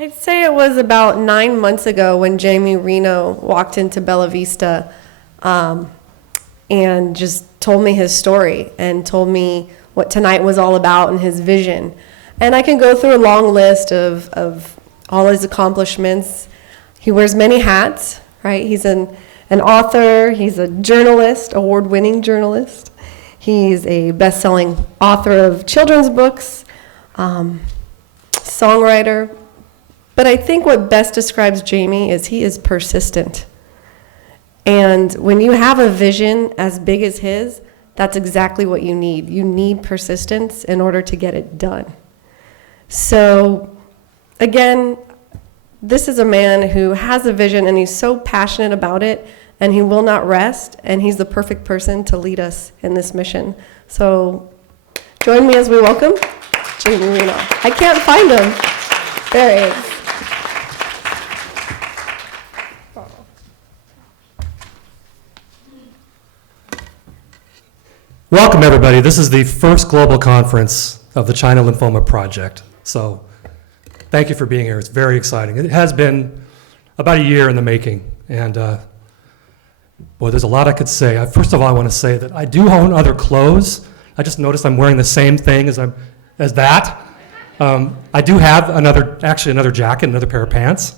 I'd say it was about 9 months ago when Jamie Reno walked into Bella Vista and just told me his story and told me what tonight was all about and his vision. And I can go through a long list of all his accomplishments. He wears many hats, right? He's an author, he's a journalist, award-winning journalist. He's a best-selling author of children's books, songwriter. But I think what best describes Jamie is he is persistent. And when you have a vision as big as his, that's exactly what you need. You need persistence in order to get it done. So, again, this is a man who has a vision and he's so passionate about it and he will not rest, and he's the perfect person to lead us in this mission. So join me as we welcome Jamie Reno. I can't find him. There he is. Welcome, everybody. This is the first global conference of the China Lymphoma Project. So thank you for being here. It's very exciting. It has been about a year in the making. And boy, there's a lot I could say. First of all, I want to say that I do own other clothes. I just noticed I'm wearing the same thing as that. I do have another jacket, another pair of pants.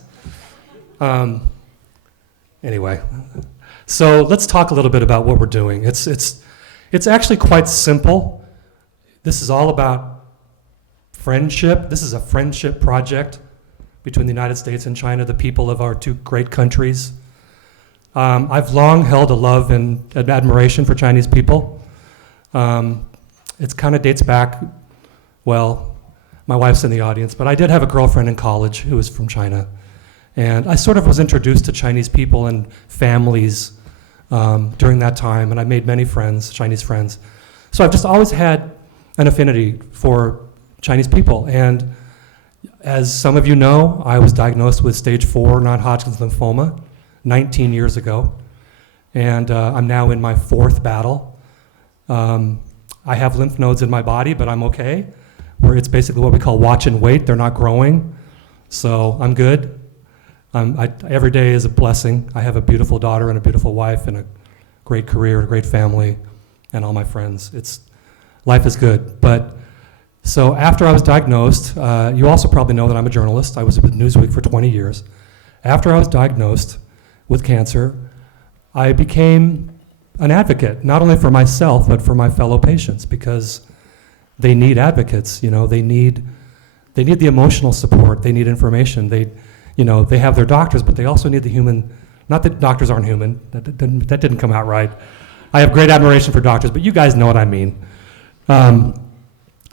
Anyway, so let's talk a little bit about what we're doing. It's actually quite simple. This is all about friendship. This is a friendship project between the United States and China, the people of our two great countries. I've long held a love and admiration for Chinese people. It kind of dates back, well, my wife's in the audience, but I did have a girlfriend in college who was from China. And I sort of was introduced to Chinese people and families during that time, and I made many friends, Chinese friends. So I've just always had an affinity for Chinese people. And as some of you know, I was diagnosed with stage 4 non-Hodgkin's lymphoma 19 years ago. And I'm now in my 4th battle. I have lymph nodes in my body, but I'm okay. It's basically what we call watch and wait. They're not growing, so I'm good. Every day is a blessing. I have a beautiful daughter and a beautiful wife and a great career and a great family and all my friends. Life is good. But so after I was diagnosed, you also probably know that I'm a journalist. I was with Newsweek for 20 years. After I was diagnosed with cancer, I became an advocate, not only for myself, but for my fellow patients, because they need advocates. You know, they need the emotional support. They need information. They have their doctors, but they also need the human. Not that doctors aren't human. That didn't come out right. I have great admiration for doctors, but you guys know what I mean. And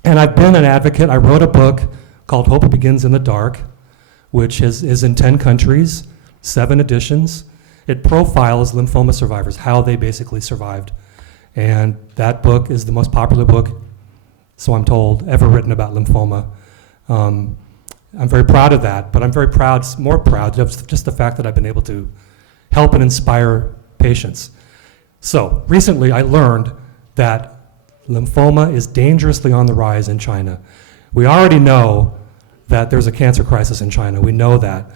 I've been an advocate. I wrote a book called Hope Begins in the Dark, which is in 10 countries, 7 editions. It profiles lymphoma survivors, how they basically survived. And that book is the most popular book, so I'm told, ever written about lymphoma. I'm very proud of that, but I'm more proud of just the fact that I've been able to help and inspire patients. So recently I learned that lymphoma is dangerously on the rise in China. We already know that there's a cancer crisis in China. We know that.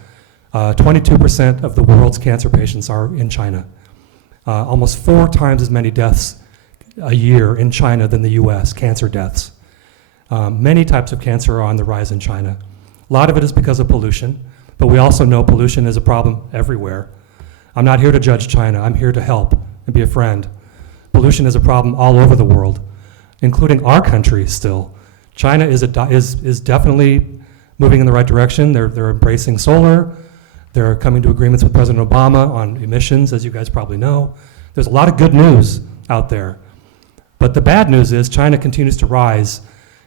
22% of the world's cancer patients are in China. Almost 4 times as many deaths a year in China than the US, cancer deaths. Many types of cancer are on the rise in China. A lot of it is because of pollution, but we also know pollution is a problem everywhere. I'm not here to judge China. I'm here to help and be a friend. Pollution is a problem all over the world, including our country still. China is definitely moving in the right direction. They're embracing solar. They're coming to agreements with President Obama on emissions, as you guys probably know. There's a lot of good news out there. But the bad news is China continues to rise.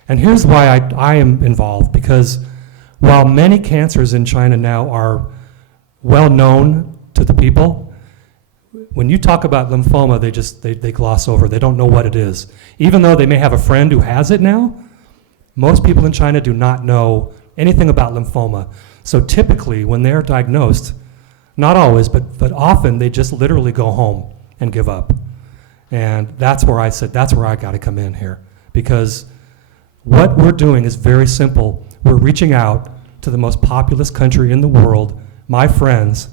And here's why I am involved, because while many cancers in China now are well known to the people, when you talk about lymphoma, they gloss over. They don't know what it is. Even though they may have a friend who has it now, most people in China do not know anything about lymphoma. So typically, when they're diagnosed, not always, but often, they just literally go home and give up. And that's where I said, that's where I got to come in here. Because what we're doing is very simple. We're reaching out to the most populous country in the world, my friends,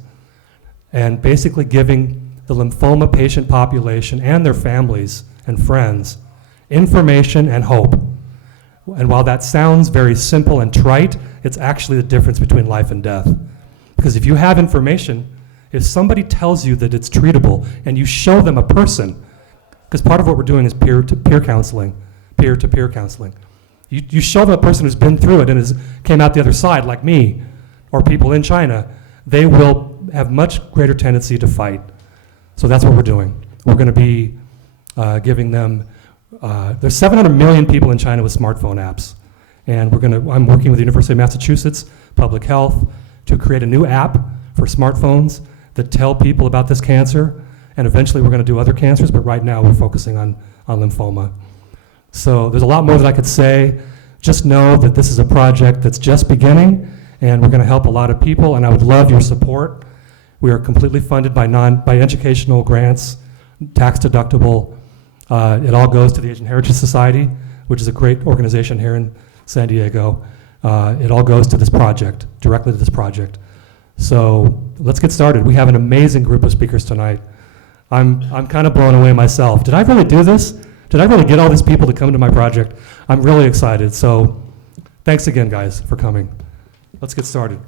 and basically giving the lymphoma patient population and their families and friends information and hope. And while that sounds very simple and trite, it's actually the difference between life and death. Because if you have information, if somebody tells you that it's treatable and you show them a person, because part of what we're doing is peer-to-peer counseling, peer-to-peer counseling. You show them a person who's been through it and came out the other side, like me, or people in China, they will have much greater tendency to fight. So that's what we're doing. We're going to be giving them, there's 700 million people in China with smartphone apps. And I'm working with the University of Massachusetts Public Health to create a new app for smartphones that tell people about this cancer. And eventually we're going to do other cancers, but right now we're focusing on lymphoma. So there's a lot more that I could say. Just know that this is a project that's just beginning, and we're going to help a lot of people, and I would love your support. We are completely funded by educational grants, tax deductible. It all goes to the Asian Heritage Society, which is a great organization here in San Diego. It all goes to this project, directly to this project. So let's get started. We have an amazing group of speakers tonight. I'm kind of blown away myself. Did I really do this? Did I really get all these people to come to my project? I'm really excited. So thanks again, guys, for coming. Let's get started.